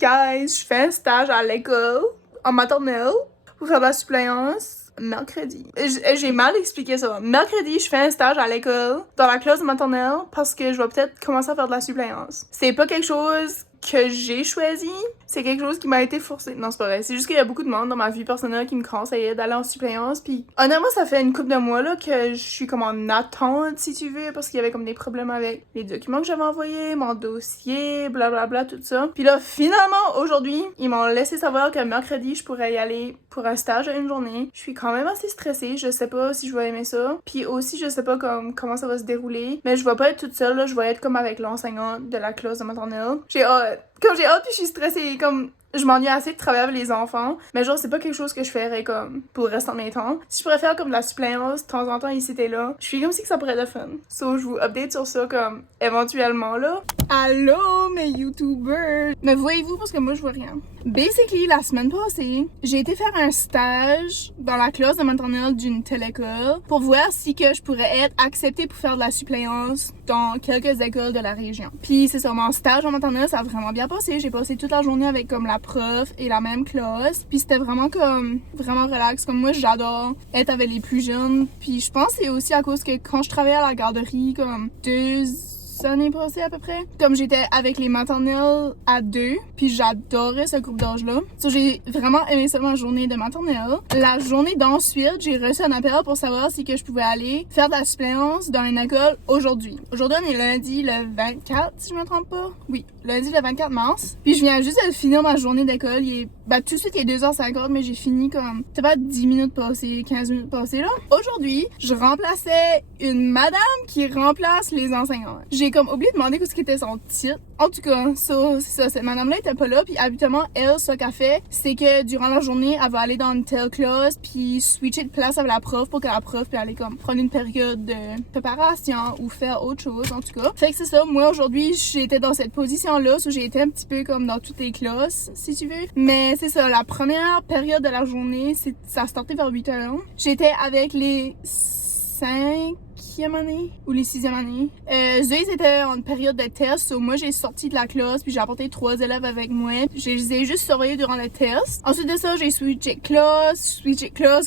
Guys, je fais un stage à l'école, en maternelle, pour faire de la suppléance mercredi. J'ai mal expliqué ça. Mercredi, je fais un stage à l'école, dans la classe maternelle, parce que je vais peut-être commencer à faire de la suppléance. C'est pas quelque chose que j'ai choisi, c'est quelque chose qui m'a été forcé. Non, c'est pas vrai. C'est juste qu'il y a beaucoup de monde dans ma vie personnelle qui me conseillait d'aller en suppléance. Puis honnêtement, ça fait une couple de mois là que je suis comme en attente, si tu veux, parce qu'il y avait comme des problèmes avec les documents que j'avais envoyés, mon dossier, blablabla, tout ça. Puis là, finalement, aujourd'hui, ils m'ont laissé savoir que mercredi, je pourrais y aller pour un stage à une journée. Je suis quand même assez stressée. Je sais pas si je vais aimer ça. Puis aussi, je sais pas comment ça va se dérouler. Mais je vais pas être toute seule, là. Je vais être comme avec l'enseignant de la classe de maternelle. J'ai hâte, puis je suis stressée, comme je m'ennuie assez de travailler avec les enfants, mais genre c'est pas quelque chose que je ferais comme pour le restant de mes temps. Si je pourrais faire comme de la suppléance de temps en temps ici et là, je suis comme si que ça pourrait être fun. So je vous update sur ça comme éventuellement là. Allô mes youtubers! Me voyez-vous parce que moi je vois rien. Basically, la semaine passée, j'ai été faire un stage dans la classe de maternelle d'une telle école pour voir si que je pourrais être acceptée pour faire de la suppléance dans quelques écoles de la région. Puis c'est ça, mon stage en maternelle, ça a vraiment bien passé. J'ai passé toute la journée avec comme la prof et la même classe. Puis c'était vraiment relax. Comme moi, j'adore être avec les plus jeunes. Puis je pense que c'est aussi à cause que quand je travaillais à la garderie, comme 2 années passées à peu près. Comme j'étais avec les maternelles à 2, puis j'adorais ce groupe d'âge-là. So, j'ai vraiment aimé ça ma journée de maternelle. La journée d'ensuite, j'ai reçu un appel pour savoir si que je pouvais aller faire de la suppléance dans une école aujourd'hui. Aujourd'hui, on est lundi le 24, si je me trompe pas. Oui, lundi le 24 mars. Puis je viens juste de finir ma journée d'école. Tout de suite, il est 2h50, mais j'ai fini comme, c'est pas 10 minutes passées, 15 minutes passées là. Aujourd'hui, je remplaçais une madame qui remplace les enseignants. J'ai comme oublié de demander qu'est-ce qu'était son titre. En tout cas, c'est ça, cette madame-là était pas là, puis habituellement, elle, ce qu'elle fait, c'est que durant la journée, elle va aller dans une telle classe, puis switcher de place avec la prof pour que la prof puisse aller comme prendre une période de préparation ou faire autre chose, en tout cas. Fait que c'est ça, moi aujourd'hui, j'étais dans cette position-là, j'ai été un petit peu comme dans toutes les classes, si tu veux. Mais c'est ça, la première période de la journée, ça startait vers 8h. J'étais avec les 5e année ou les 6e année. Eux, ils étaient en période de test. So moi, j'ai sorti de la classe puis j'ai apporté 3 élèves avec moi. Je les ai juste surveillés durant le test. Ensuite de ça, j'ai switché classe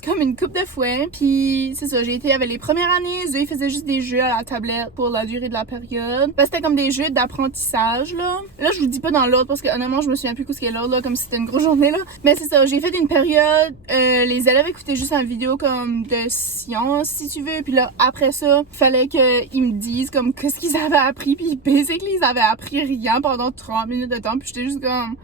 comme une couple de fois. Puis c'est ça, j'ai été avec les premières années. Eux, ils faisaient juste des jeux à la tablette pour la durée de la période. C'était comme des jeux d'apprentissage, là. Là, je vous dis pas dans l'ordre parce que honnêtement, je me souviens plus ce qu'est l'ordre, là, comme si c'était une grosse journée, là. Mais c'est ça, j'ai fait une période, les élèves écoutaient juste une vidéo comme de science, si tu veux. Puis là, après ça, fallait qu'ils me disent comme qu'est-ce qu'ils avaient appris. Puis basically, ils avaient appris rien pendant 30 minutes de temps. Puis j'étais juste comme...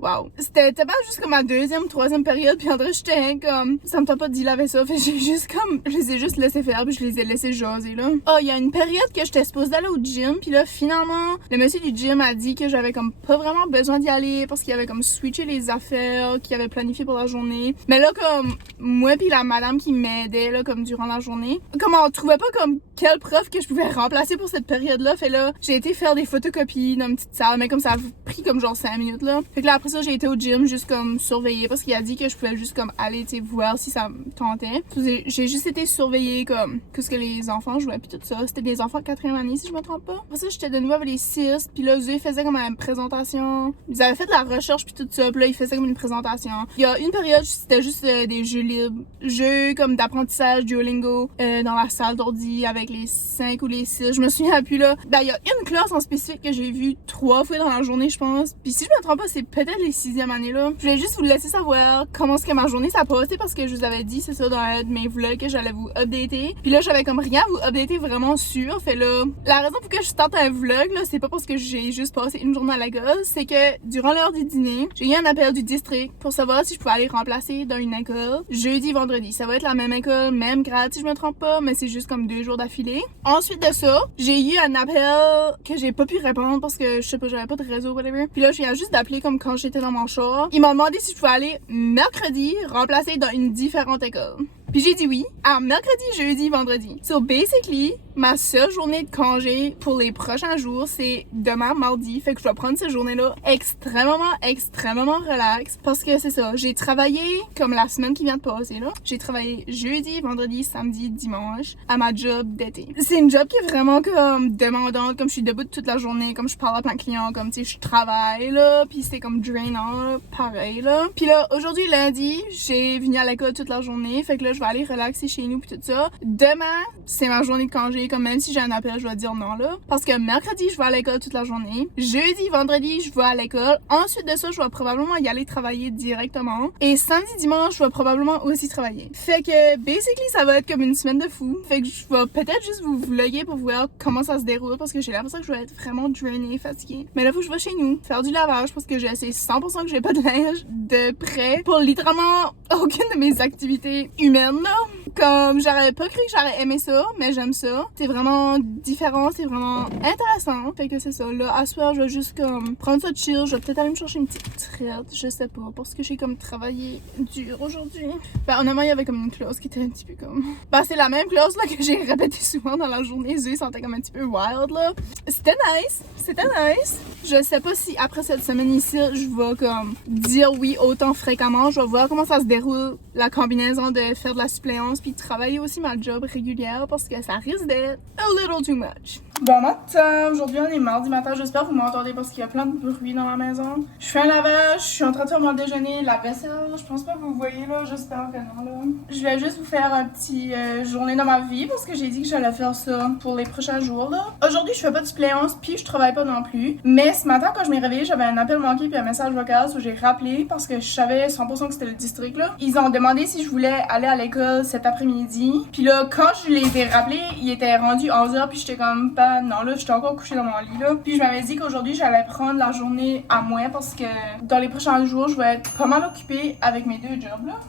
Wow. C'était pas juste comme ma 2e, 3e période, puis André, j'étais comme, ça me tente pas de dealer avec ça, fait j'ai juste comme, je les ai juste laissés faire, puis je les ai laissés jaser, là. Il y a une période que j'étais supposée d'aller au gym, puis là, finalement, le monsieur du gym a dit que j'avais comme pas vraiment besoin d'y aller, parce qu'il avait comme switché les affaires qu'il avait planifiées pour la journée. Mais là, comme, moi puis la madame qui m'aidait, là, comme durant la journée, comme on trouvait pas comme quel prof que je pouvais remplacer pour cette période-là, fait là, j'ai été faire des photocopies dans une petite salle, mais comme ça a pris comme genre 5 minutes, là. Fait que là, après ça, j'ai été au gym juste comme surveiller parce qu'il a dit que je pouvais juste comme aller, tu sais, voir si ça me tentait. J'ai juste été surveiller comme qu'est-ce que les enfants jouaient puis tout ça. C'était des enfants de 4e année si je me trompe pas. Après ça, j'étais de nouveau avec les 6 puis là, eux, ils faisaient comme une présentation. Ils avaient fait de la recherche puis tout ça. Puis là, ils faisaient comme une présentation. Il y a une période, c'était juste des jeux libres. Jeux comme d'apprentissage, Duolingo, dans la salle d'ordi avec les 5 ou les 6. Je me souviens plus là. Il y a une classe en spécifique que j'ai vue 3 fois dans la journée, je pense. Puis si je me trompe pas, c'est peut-être les 6e année là. Je voulais juste vous laisser savoir comment est-ce que ma journée ça passait parce que je vous avais dit, c'est ça, dans un de mes vlogs que j'allais vous updater. Puis là, j'avais comme rien à vous updater vraiment sûr. Fait là, la raison pour que je tente un vlog là, c'est pas parce que j'ai juste passé une journée à l'école, c'est que durant l'heure du dîner, j'ai eu un appel du district pour savoir si je pouvais aller remplacer dans une école jeudi, vendredi. Ça va être la même école, même grade si je me trompe pas, mais c'est juste comme 2 jours d'affilée. Ensuite de ça, j'ai eu un appel que j'ai pas pu répondre parce que je sais pas, j'avais pas de réseau, whatever. Puis là, je viens juste d'appeler comme quand j'étais dans mon char. Ils m'ont demandé si je pouvais aller mercredi remplacer dans une différente école. Puis j'ai dit oui, à mercredi, jeudi, vendredi. So basically, ma seule journée de congé pour les prochains jours, c'est demain, mardi. Fait que je dois prendre cette journée-là extrêmement relax. Parce que c'est ça, j'ai travaillé comme la semaine qui vient de passer, là. J'ai travaillé jeudi, vendredi, samedi, dimanche à ma job d'été. C'est une job qui est vraiment comme demandante, comme je suis debout toute la journée, comme je parle à plein de clients, comme tu sais, je travaille, là. Puis c'est comme drainant, là, pareil, là. Puis là, aujourd'hui, lundi, j'ai venu à l'école toute la journée. Fait que là, je vais aller relaxer chez nous puis tout ça. Demain, c'est ma journée de congé. Comme même si j'ai un appel, je vais dire non, là. Parce que mercredi, je vais à l'école toute la journée. Jeudi, vendredi, je vais à l'école. Ensuite de ça, je vais probablement y aller travailler directement. Et samedi, dimanche, je vais probablement aussi travailler. Fait que, basically, ça va être comme une semaine de fou. Fait que je vais peut-être juste vous vlogger pour voir comment ça se déroule. Parce que j'ai l'impression que je vais être vraiment drainée, fatiguée. Mais là, faut que je vais chez nous faire du lavage parce que j'ai essayé 100% que j'ai pas de linge de prêt pour littéralement aucune de mes activités humaines, là. Comme, j'aurais pas cru que j'aurais aimé ça, mais j'aime ça. C'est vraiment différent, c'est vraiment intéressant. Fait que c'est ça. Là, à soir, je vais juste comme prendre ça de chill. Je vais peut-être aller me chercher une petite traite, je sais pas, parce que j'ai comme travaillé dur aujourd'hui. Ben, honnêtement, il y avait comme une clause qui était un petit peu comme... Ben, c'est la même clause, là, que j'ai répété souvent dans la journée. Les yeux sentaient comme un petit peu wild, là. C'était nice. C'était nice. Je sais pas si après cette semaine ici, je vais comme dire oui autant fréquemment. Je vais voir comment ça se déroule, la combinaison de faire de la suppléance puis de travailler aussi ma job régulière parce que ça risque d'être a little too much. Bon matin, aujourd'hui on est mardi matin, j'espère que vous m'entendez parce qu'il y a plein de bruit dans la maison. Je fais un lavage, je suis en train de faire mon déjeuner, la vaisselle, je pense pas que vous voyez là, j'espère que non là. Je vais juste vous faire un petit journée dans ma vie parce que j'ai dit que j'allais faire ça pour les prochains jours là. Aujourd'hui je fais pas de suppléance puis je travaille pas non plus, mais ce matin quand je m'ai réveillée j'avais un appel manqué puis un message vocal où j'ai rappelé parce que je savais 100% que c'était le district là. Ils ont demandé si je voulais aller à l'école cet après-midi, puis là quand je les ai rappelés, il était rendu 11h puis j'étais comme non, là, j'étais encore couchée dans mon lit, là. Puis je m'avais dit qu'aujourd'hui, j'allais prendre la journée à moi parce que dans les prochains jours, je vais être pas mal occupée avec mes deux jobs, là.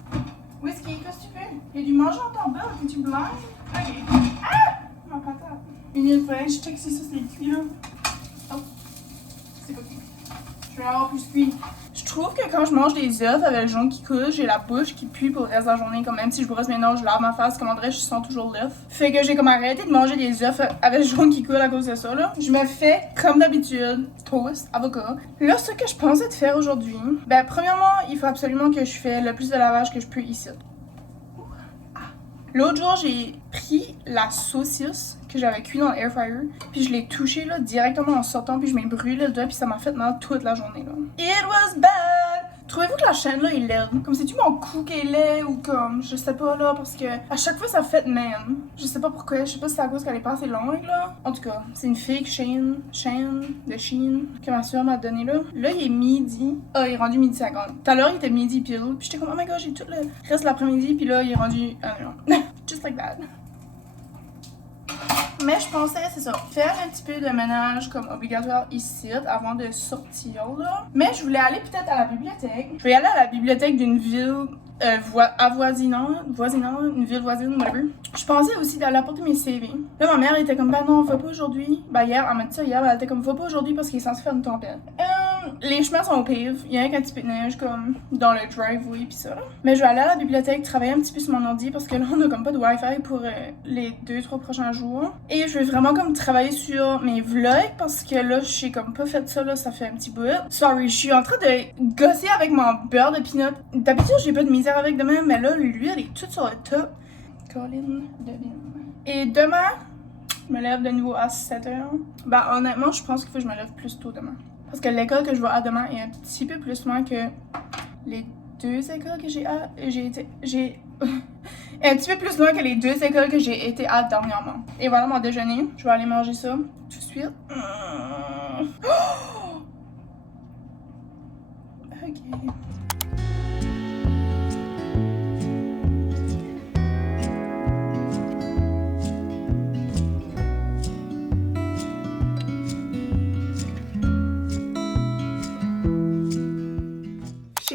Whisky, qu'est-ce que tu fais? Il y a du manger en ton bas, es-tu blind? Ok. Ah! Ma patate. Une minute, je check si ça c'est cuit, là. Oh. C'est pas cuit. Je vais avoir plus cuit. Je trouve que quand je mange des œufs avec le jaune qui coule, j'ai la bouche qui pue pour le reste de la journée. Comme même si je brosse mes dents, je lave ma face, comme on dirait, je sens toujours l'œuf. Fait que j'ai comme arrêté de manger des œufs avec le jaune qui coule à cause de ça, là. Je me fais, comme d'habitude, toast, avocat. Là, ce que je pensais de faire aujourd'hui, ben, premièrement, il faut absolument que je fasse le plus de lavage que je peux ici. L'autre jour, j'ai pris la saucisse que j'avais cuit dans l'air fryer, puis je l'ai touchée là directement en sortant, puis je m'ai brûlé le doigt, puis ça m'a fait mal toute la journée là. It was bad! Trouvez-vous que la chaîne là est laide? Comme c'est-tu mon cou qui est laid ou comme, je sais pas là, parce que à chaîne fois ça fait man. Je sais pas pourquoi, je sais pas si c'est à cause qu'elle est pas assez longue là. En tout cas, c'est une fake chaîne de Shein que ma soeur m'a donné là. Là il est midi. Ah, il est rendu midi 50. Tout à l'heure il était midi pile, puis j'étais comme oh my god, j'ai tout le reste de l'après-midi, puis là il est rendu non. Just like that. Mais je pensais, c'est ça, faire un petit peu de ménage comme obligatoire ici avant de sortir là. Mais je voulais aller peut-être à la bibliothèque. Je vais aller à la bibliothèque d'une ville avoisinante, une ville voisine, whatever. Je pensais aussi d'aller apporter mes CV. Là, ma mère était comme, ben non, va pas aujourd'hui. Ben hier, elle m'a dit ça hier, elle était comme, va pas aujourd'hui parce qu'il est censé faire une tempête. Les chemins sont au pire. Il y a un petit peu de neige comme dans le driveway pis ça. Mais je vais aller à la bibliothèque, travailler un petit peu sur mon ordi parce que là, on a comme pas de Wi-Fi pour les 2-3 prochains jours. Et je vais vraiment comme travailler sur mes vlogs parce que là, j'ai comme pas fait ça là, ça fait un petit bout. Sorry, je suis en train de gosser avec mon beurre de peanut. D'habitude, j'ai pas de misère avec demain, mais là, l'huile est toute sur le top. Colin Devine. Et demain, je me lève de nouveau à 7h. Ben honnêtement, je pense qu'il faut que je me lève plus tôt demain. Parce que l'école que je vais à demain est un petit peu plus loin que les deux écoles que j'ai un petit peu plus loin que les deux écoles que j'ai été à dernièrement. Et voilà mon déjeuner. Je vais aller manger ça tout de suite. Ok.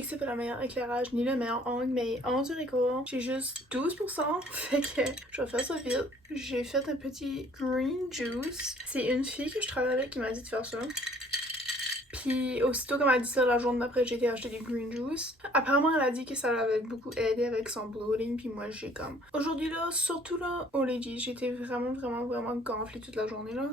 C'est pas le meilleur éclairage ni le meilleur angle, mais en du record, j'ai juste 12%, fait que je vais faire ça vite. J'ai fait un petit green juice. C'est une fille que je travaille avec qui m'a dit de faire ça. Puis aussitôt comme elle a dit ça, la journée d'après, j'ai été acheter du green juice. Apparemment, elle a dit que ça l'avait beaucoup aidé avec son bloating, puis moi j'ai comme... Aujourd'hui là, surtout là, au ladies, j'étais vraiment gonflée toute la journée là.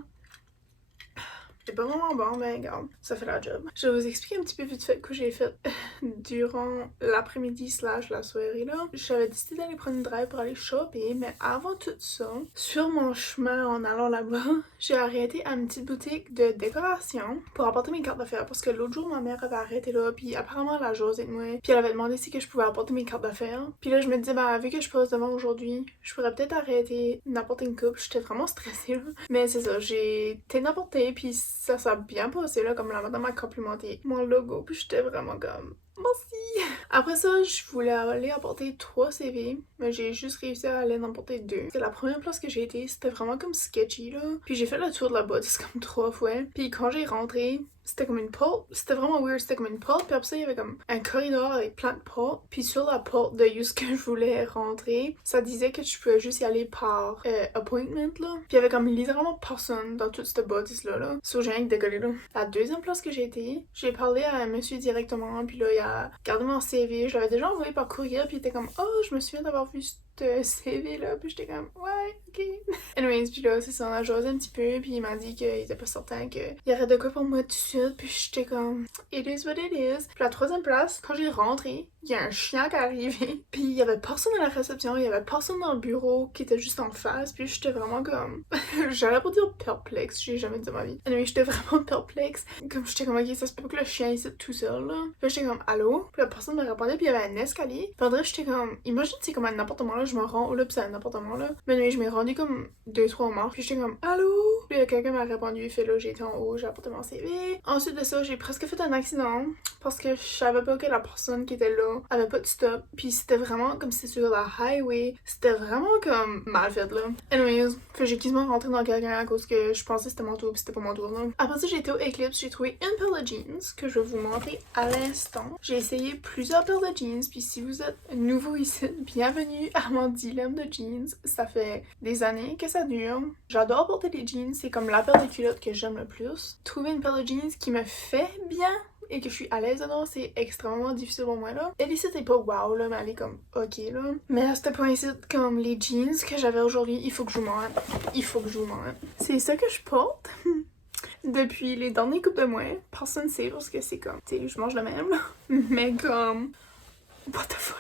C'est pas vraiment bon, mais regarde, ça fait la job. Je vais vous expliquer un petit peu vite fait que j'ai fait durant l'après-midi slash la soirée là. J'avais décidé d'aller prendre une drive pour aller shopper, mais avant tout ça, sur mon chemin en allant là-bas, j'ai arrêté à une petite boutique de décoration pour apporter mes cartes d'affaires parce que l'autre jour, ma mère avait arrêté là, puis apparemment elle a jasé de moi, puis elle avait demandé si que je pouvais apporter mes cartes d'affaires. Puis là, je me disais, bah, vu que je passe devant aujourd'hui, je pourrais peut-être arrêter d'apporter une coupe. J'étais vraiment stressée là. Mais c'est ça, j'ai été d'apporter, puis ça s'est bien passé là, comme la madame m'a complimenté mon logo, puis j'étais vraiment comme merci! Après ça, je voulais aller apporter 3 CV, mais j'ai juste réussi à aller en apporter 2. C'est la première place que j'ai été, c'était vraiment comme sketchy là. Puis j'ai fait le tour de la bâtisse comme 3 fois. Puis quand j'ai rentré, c'était comme une porte. C'était vraiment weird, c'était comme une porte. Puis après ça, il y avait comme un corridor avec plein de portes. Puis sur la porte de où ce que je voulais rentrer, ça disait que je pouvais juste y aller par appointment là. Puis il y avait comme littéralement personne dans toute cette bâtisse là. So j'ai rien que décollé là. La deuxième place que j'ai été, j'ai parlé à un monsieur directement. Puis là, il a gardé mon CV. Je l'avais déjà envoyé par courrier. Puis il était comme, oh, je me souviens d'avoir vu ce CV là. Puis j'étais comme, ouais, ok. Anyways, puis là, c'est ça, on a jasé un petit peu. Puis il m'a dit qu'il était pas certain qu'il y aurait de quoi pour moi tout de suite. Puis j'étais comme, it is what it is. Puis la troisième place, quand j'ai rentré, il y a un chien qui est arrivé. Puis il y avait personne à la réception, il y avait personne dans le bureau qui était juste en face. Puis j'étais vraiment comme, j'allais pas dire perplexe, j'ai jamais dit de ma vie. Mais j'étais vraiment perplexe. Comme j'étais comme, ok, ça se peut que le chien ici tout seul là. Puis j'étais comme, allô? Puis la personne me répondait, puis il y avait un escalier. Puis en vrai, j'étais comme, imagine c'est comme un appartement là, je me rends là, puis c'est un appartement là. Mais je m'ai rendu comme 2-3 marches. Puis j'étais comme, allô? Puis quelqu'un m'a répondu, fait là, j'étais en haut, j'ai apporté mon CV. Ensuite de ça, j'ai presque fait un accident parce que je savais pas que la personne qui était là avait pas de stop. Puis c'était vraiment comme si c'était sur la highway. C'était vraiment comme mal fait là. Anyways, j'ai quasiment rentré dans quelqu'un à cause que je pensais que c'était mon tour, puis c'était pas mon tour là. Après ça, j'ai été au Eclipse, j'ai trouvé une paire de jeans que je vais vous montrer à l'instant. J'ai essayé plusieurs paires de jeans, puis si vous êtes nouveau ici, bienvenue à mon dilemme de jeans. Ça fait des années que ça dure. J'adore porter des jeans, c'est comme la paire de culottes que j'aime le plus. Trouver une paire de jeans qui me fait bien et que je suis à l'aise dedans, c'est extrêmement difficile pour moi là. Elle ici c'est pas wow là, mais elle est comme ok là. Mais à ce point-ci, comme les jeans que j'avais aujourd'hui, il faut que je vous montre. Il faut que je vous montre. C'est ça que je porte. Depuis les derniers coupes de mois. Personne sait parce que c'est comme, tu sais, je mange le même là. Mais comme, what the fuck.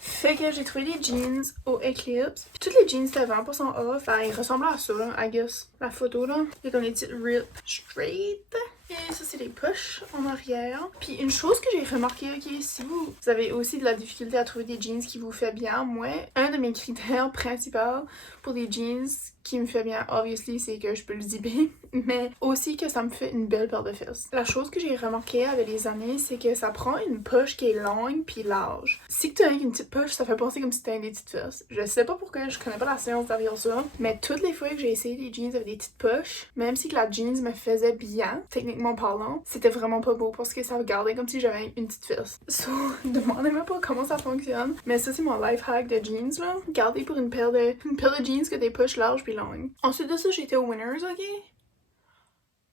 Fait que j'ai trouvé des jeans au Eclipse. Puis toutes les jeans étaient 20% off. Enfin, ils ressemblaient à ça, là, I guess. La photo, là. Il y a comme des petites rip straight. Et ça, c'est les poches en arrière. Puis une chose que j'ai remarqué, ok, si vous avez aussi de la difficulté à trouver des jeans qui vous fait bien, moi, un de mes critères principaux pour des jeans qui me fait bien, obviously, c'est que je peux le zipper, mais aussi que ça me fait une belle paire de fesses. La chose que j'ai remarqué avec les années, c'est que ça prend une poche qui est longue puis large. Si tu as une petite poche, ça fait penser comme si t'avais des petites fesses. Je sais pas pourquoi, je connais pas la science derrière ça, mais toutes les fois que j'ai essayé des jeans avec des petites poches, même si que la jeans me faisait bien, techniquement parlant, c'était vraiment pas beau parce que ça regardait comme si j'avais une petite fesse. So, demandez-moi pas comment ça fonctionne, mais ça c'est mon life hack de jeans là. Gardez pour une paire de jeans que des poches larges puis longues. Ensuite de ça, j'ai été au Winners, ok?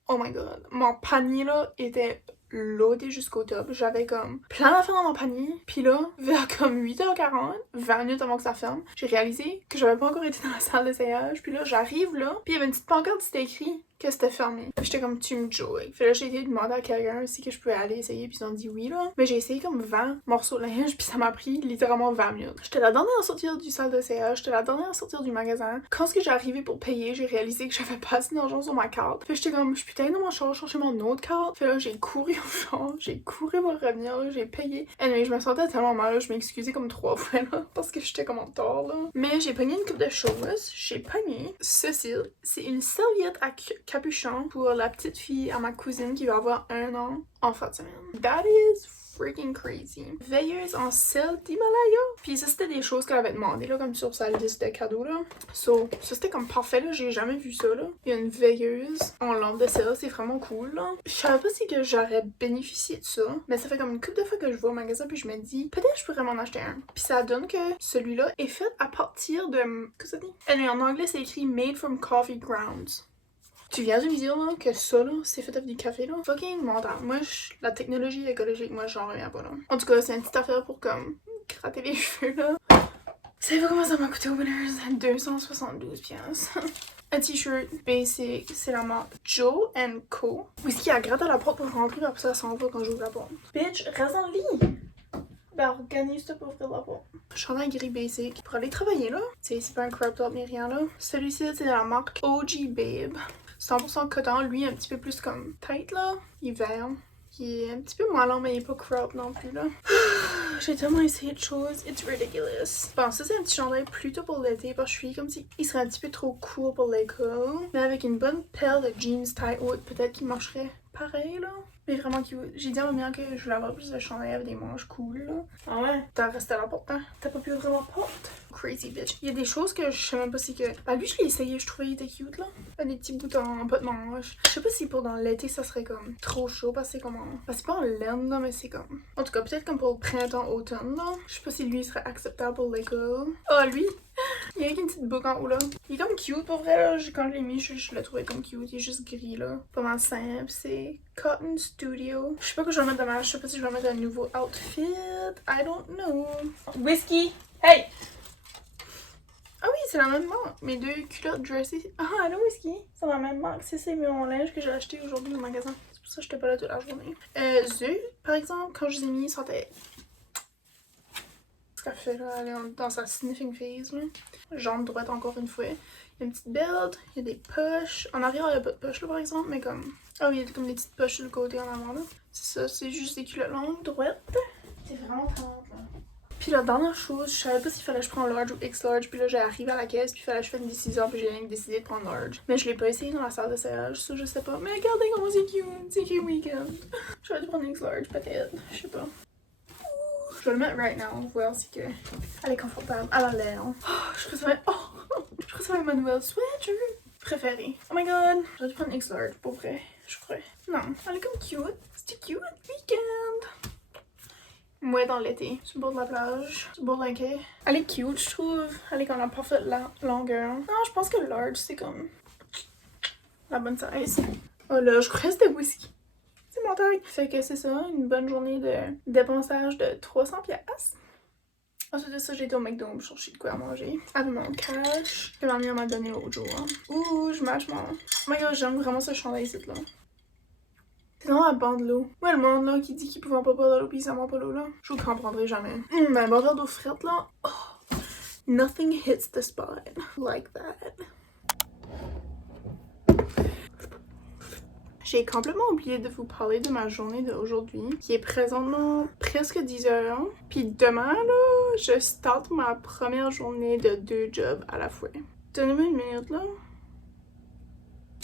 Oh my god, mon panier là était loadé jusqu'au top. J'avais comme plein d'affaires dans mon panier. Puis là, vers comme 8h40, 20 minutes avant que ça ferme, j'ai réalisé que j'avais pas encore été dans la salle d'essayage. Puis là, j'arrive là, puis il y avait une petite pancarte, c'était écrit que c'était fermé. Puis j'étais comme, tu me joues. Fait là, j'ai été demander à quelqu'un si que je pouvais aller essayer, puis ils ont dit oui là. Mais j'ai essayé comme 20 morceaux de linge, puis ça m'a pris littéralement 20 minutes. J'étais la dernière à sortir du salle d'essayage, j'étais la dernière à sortir du magasin. Quand j'ai arrivé pour payer, j'ai réalisé que j'avais pas assez d'argent sur ma carte. Fait j'étais comme, je suis putain dans mon char chercher mon autre carte. Fait là, j'ai couru au char, j'ai couru pour revenir, là, j'ai payé. Et je me sentais tellement mal, là, je m'excusais comme 3 fois là, parce que j'étais comme en tort là. Mais j'ai pogné une coupe de choses. J'ai pogné ceci. C'est une serviette à capuchon pour la petite fille à ma cousine qui va avoir 1 an en fin de semaine. That is freaking crazy. Veilleuse en sel d'Himalaya. Puis ça, c'était des choses qu'elle avait demandé, là, comme sur sa liste de cadeaux, là. So, ça, c'était comme parfait, là. J'ai jamais vu ça, là. Il y a une veilleuse en lampe de sel. C'est vraiment cool, là. Je savais pas si que j'aurais bénéficié de ça, mais ça fait comme une couple de fois que je vais au magasin, puis je me dis, peut-être je pourrais m'en acheter un. Puis ça donne que celui-là est fait à partir de... Qu'est-ce que ça dit? Et en anglais, c'est écrit Made from Coffee Grounds. Tu viens de me dire là, que ça là, c'est fait avec du café là? Fucking mental. Moi, la technologie écologique, moi j'en reviens pas là. En tout cas, c'est une petite affaire pour comme gratter les cheveux là. Savez-vous comment ça m'a coûté au Winners? 272 piastres. Un t-shirt basic, c'est la marque Joe & Co. Whisky à gratte à la porte pour rentrer, après ça s'en va quand j'ouvre la porte. Bitch, reste dans le lit! Ben, organise-toi pour ouvrir la porte. Chandail gris basic pour aller travailler là. C'est pas un crop top ni rien là. Celui-ci, c'est de la marque OG Babe. 100% coton, lui un petit peu plus comme tight là. Il est vert. Il est un petit peu moins long, mais il est pas crop non plus là. J'ai tellement essayé de choses, it's ridiculous. Bon, ça c'est un petit chandail plutôt pour l'été parce que je suis comme si il serait un petit peu trop cool pour l'école. Mais avec une bonne paire de jeans tie haute, peut-être qu'il marcherait pareil là. Mais vraiment cute. J'ai dit à ma mère que je voulais avoir plus de chandail avec des manches cool là. Ah ouais? T'as resté à la porte, hein? T'as pas pu ouvrir la porte? Crazy bitch. Il y a des choses que je sais même pas si que... Bah lui je l'ai essayé, je trouvais qu'il était cute là. Des petits boutons, pas de manches. Je sais pas si pour dans l'été ça serait comme trop chaud parce que c'est comme en... Bah, c'est pas en laine là, mais c'est comme... En tout cas peut-être comme pour le printemps-automne là. Je sais pas si lui serait acceptable pour l'école. Ah lui! Il y a une petite boucle en haut là. Il est comme cute pour vrai là. Quand je l'ai mis, je l'ai trouvé comme cute. Il est juste gris là. Pas mal simple. C'est Cotton Studio. Je sais pas quoi je vais mettre demain. Je sais pas si je vais mettre un nouveau outfit. I don't know. Whisky! Hey! Ah oui, c'est la même marque. Mes deux culottes dressées. Ah, allô Whisky! C'est la même marque. C'est mon linge que j'ai acheté aujourd'hui au magasin. C'est pour ça que j'étais pas là toute la journée. Zeux, par exemple, quand je les ai mis, ils sentaient... qu'elle fait là, elle est dans sa sniffing phase là. Jambe droite encore une fois. Il y a une petite belt, il y a des poches. En arrière, il n'y a pas de poche là par exemple, mais comme... Ah oui, il y a comme des petites poches sur le côté en avant là. C'est ça, c'est juste des culottes longues, droites. C'est vraiment très long là. Puis la dernière chose, je savais pas s'il fallait que je prenne large ou X large. Puis là, j'ai arrivé à la caisse, puis il fallait que je fasse une décision, puis j'ai rien décidé de prendre large. Mais je l'ai pas essayé dans la salle d'essayage, ça je sais pas. Mais regardez comment c'est cute, c'est cute weekend. J'aurais dû prendre X large peut-être, je sais pas. Je vais le mettre right now, voir si que elle est confortable. Elle a l'air. Oh, je préfère ma nouvelle sweater préférée. Oh my god, j'aurais dû prendre X large pour vrai, je crois. Non, elle est comme cute. C'était cute weekend. Moi dans l'été, sur le bord de la plage, sur le bord d'un quai. Elle est cute, je trouve. Elle est comme la parfaite longueur. Non, je pense que large c'est comme la bonne size. Oh là, je crois que c'était whisky. C'est mon taille. Fait que c'est ça, une bonne journée de dépensage de 300 piastres. Ensuite de ça, j'ai été au McDo pour chercher de quoi à manger. Avec mon cash que ma mère m'a donné l'autre jour. Ouh, je mâche mon... Oh my god, j'aime vraiment ce chandail ici là. C'est vraiment la bande de l'eau. Ouais, le monde là qui dit qu'il pouvait pas boire de l'eau pis ça ment pas l'eau là. Je vous comprendrai jamais. Ben, bon verre d'eau frette là. Oh, nothing hits the spot like that. J'ai complètement oublié de vous parler de ma journée d'aujourd'hui, qui est présentement presque 10 heures. Puis demain, là, je starte ma première journée de 2 jobs à la fois. Donnez-moi une minute, là.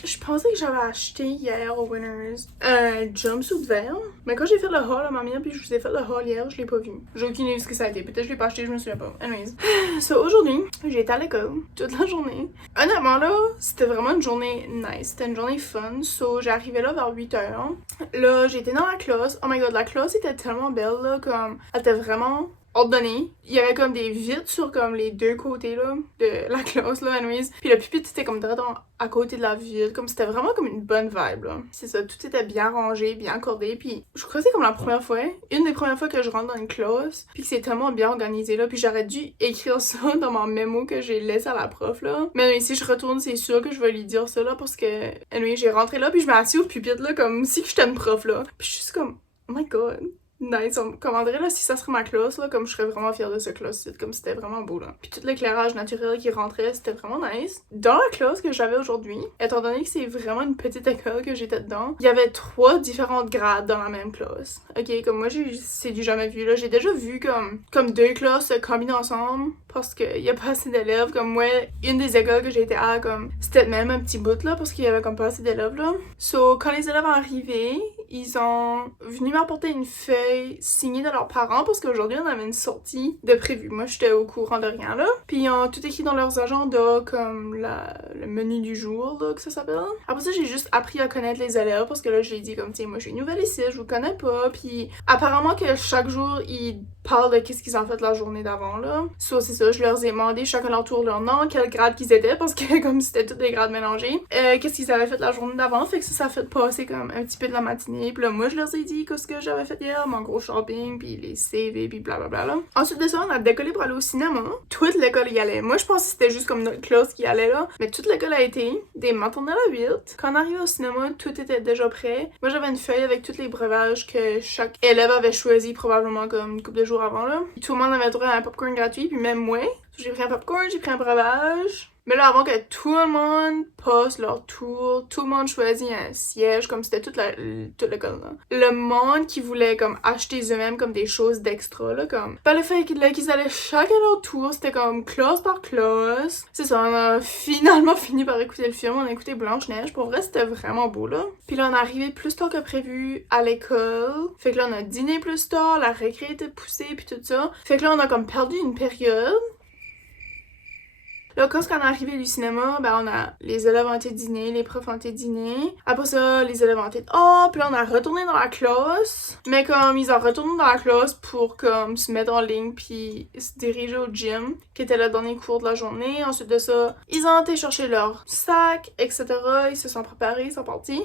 Je pensais que j'avais acheté hier au Winners un jumpsuit vert, mais quand j'ai fait le haul à ma mère puis je vous ai fait le haul hier, je l'ai pas vu. J'ai aucune idée de ce que ça a été. Peut-être que je l'ai pas acheté, je me souviens pas. Anyways. So, aujourd'hui, j'ai été à l'école toute la journée. Honnêtement là, c'était vraiment une journée nice. C'était une journée fun. So, j'arrivais là vers 8h. Là, j'étais dans la classe. Oh my god, la classe était tellement belle là, comme elle était vraiment ordonné. Il y avait comme des vitres sur comme les deux côtés là de la classe là, anyways. Puis le pupitre était comme directement à côté de la vitre, comme c'était vraiment comme une bonne vibe là. C'est ça, tout était bien rangé, bien accordé. Puis je crois que c'est comme la première fois, une des premières fois que je rentre dans une classe, puis que c'est tellement bien organisé là. Puis j'aurais dû écrire ça dans mon mémo que j'ai laissé à la prof là. Mais si je retourne, c'est sûr que je vais lui dire ça là parce que, anyway, j'ai rentré là puis je m'assis au pupitre là comme si j'étais une prof là. Puis je suis juste comme, oh my god. Nice, on me commanderait là si ça serait ma classe là, comme je serais vraiment fière de ce classe-ci, comme c'était vraiment beau là. Puis tout l'éclairage naturel qui rentrait, c'était vraiment nice. Dans la classe que j'avais aujourd'hui, étant donné que c'est vraiment une petite école que j'étais dedans, il y avait 3 différentes grades dans la même classe. Ok, comme moi c'est du jamais vu là, j'ai déjà vu comme 2 classes combinées ensemble parce qu'il y a pas assez d'élèves. Comme moi, une des écoles que j'étais à, comme c'était même un petit bout là parce qu'il y avait comme pas assez d'élèves là. So quand les élèves arrivaient, ils ont venu m'apporter une feuille signée de leurs parents parce qu'aujourd'hui on avait une sortie de prévu. Moi j'étais au courant de rien là. Puis ils ont tout écrit dans leurs agendas comme le menu du jour là que ça s'appelle. Après ça j'ai juste appris à connaître les élèves parce que là j'ai dit comme tiens moi je suis nouvelle ici, je vous connais pas. Puis apparemment que chaque jour ils parlent de qu'est-ce qu'ils ont fait la journée d'avant là. Soit c'est ça, je leur ai demandé chacun leur tour leur nom, quel grade qu'ils étaient parce que comme c'était tous des grades mélangés. Qu'est-ce qu'ils avaient fait la journée d'avant, fait que ça fait passer comme un petit peu de la matinée. Puis là moi je leur ai dit qu'est-ce que j'avais fait hier, mon gros shopping, puis les CV, puis blablabla là. Ensuite de ça on a décollé pour aller au cinéma. Toute l'école y allait. Moi je pensais que c'était juste comme notre classe qui allait là, mais toute l'école a été des maternelles à 8. Quand on arrivait au cinéma, tout était déjà prêt. Moi j'avais une feuille avec tous les breuvages que chaque élève avait choisi probablement comme une couple de jours avant là. Puis tout le monde avait droit à un popcorn gratuit, puis même moi. J'ai pris un popcorn, j'ai pris un breuvage. Mais là, avant que tout le monde passe leur tour, tout le monde choisit un siège, comme c'était toute l'école, là. Le monde qui voulait, comme, acheter eux-mêmes, comme, des choses d'extra, là, comme... Ben, le fait qu'ils allaient chacun leur tour, c'était comme, classe par classe. C'est ça, on a finalement fini par écouter le film, on a écouté Blanche-Neige. Pour vrai, c'était vraiment beau, là. Puis là, on est arrivé plus tard que prévu à l'école. Fait que là, on a dîné plus tard, la récré était poussée, puis tout ça. Fait que là, on a, comme, perdu une période. Là, quand on est arrivé du cinéma, ben les élèves ont été dîner, les profs ont été dîner. Après ça, les élèves ont été puis là on a retourné dans la classe. Mais comme ils ont retourné dans la classe pour comme se mettre en ligne puis se diriger au gym, qui était le dernier cours de la journée. Ensuite de ça, ils ont été chercher leur sac, etc. Ils se sont préparés, ils sont partis.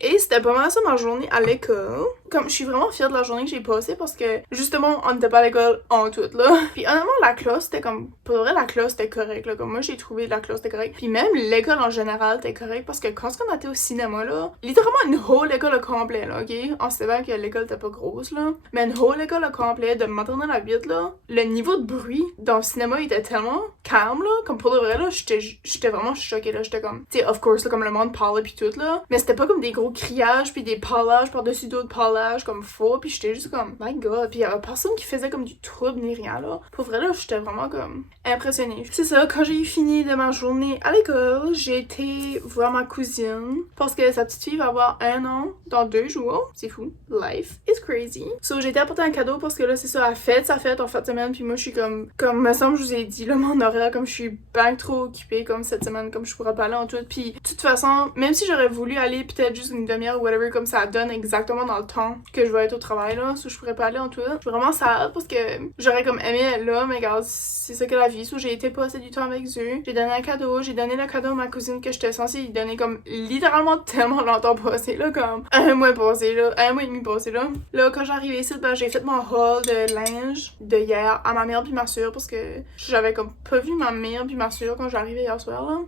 Et c'était pas mal ça ma journée à l'école. Comme je suis vraiment fière de la journée que j'ai passée parce que justement on n'était pas à l'école en tout là. Puis honnêtement la classe c'était comme pour vrai la classe c'était correct là. Comme moi j'ai trouvé la classe c'était correct. Puis même l'école en général était correct parce que quand on était au cinéma là, littéralement une whole école au complet là, ok? On sait bien que l'école était pas grosse là. Mais une whole école au complet de maternelle à 8 là, le niveau de bruit dans le cinéma était tellement calme là. Comme pour de vrai là, j'étais vraiment choquée là. J'étais comme, tu sais of course là comme le monde parlait puis tout là. Mais c'était pas comme des gros criages puis des parlages par-dessus d'autres parlages comme faux, puis j'étais juste comme my god, puis y'avait personne qui faisait comme du trouble ni rien là. Pour vrai là, j'étais vraiment comme impressionnée. C'est ça, quand j'ai fini de ma journée à l'école, j'ai été voir ma cousine parce que sa petite fille va avoir 1 an dans 2 jours. C'est fou. Life is crazy. So j'ai été apporter un cadeau parce que là c'est ça, elle fête sa fête en fin de semaine, puis moi je suis comme me semble je vous ai dit là mon horaire comme je suis bien trop occupée comme cette semaine, comme je pourrais pas aller en tout. Puis de toute façon, même si j'aurais voulu aller peut-être juste une demi-heure ou whatever, comme ça donne exactement dans le temps que je vais être au travail là, so je pourrais pas aller en tout. Je suis vraiment sad parce que j'aurais comme aimé être là, mais regarde, c'est ça que la vie. So j'ai été passer du temps avec eux, j'ai donné un cadeau, j'ai donné le cadeau à ma cousine que j'étais censée lui donner comme littéralement tellement longtemps passé là, comme 1 mois passé là, 1 mois et demi passé là. Là quand j'arrivais ici, ben j'ai fait mon haul de linge de hier à ma mère puis ma soeur parce que j'avais comme pas vu ma mère puis ma soeur quand j'arrivais hier soir là.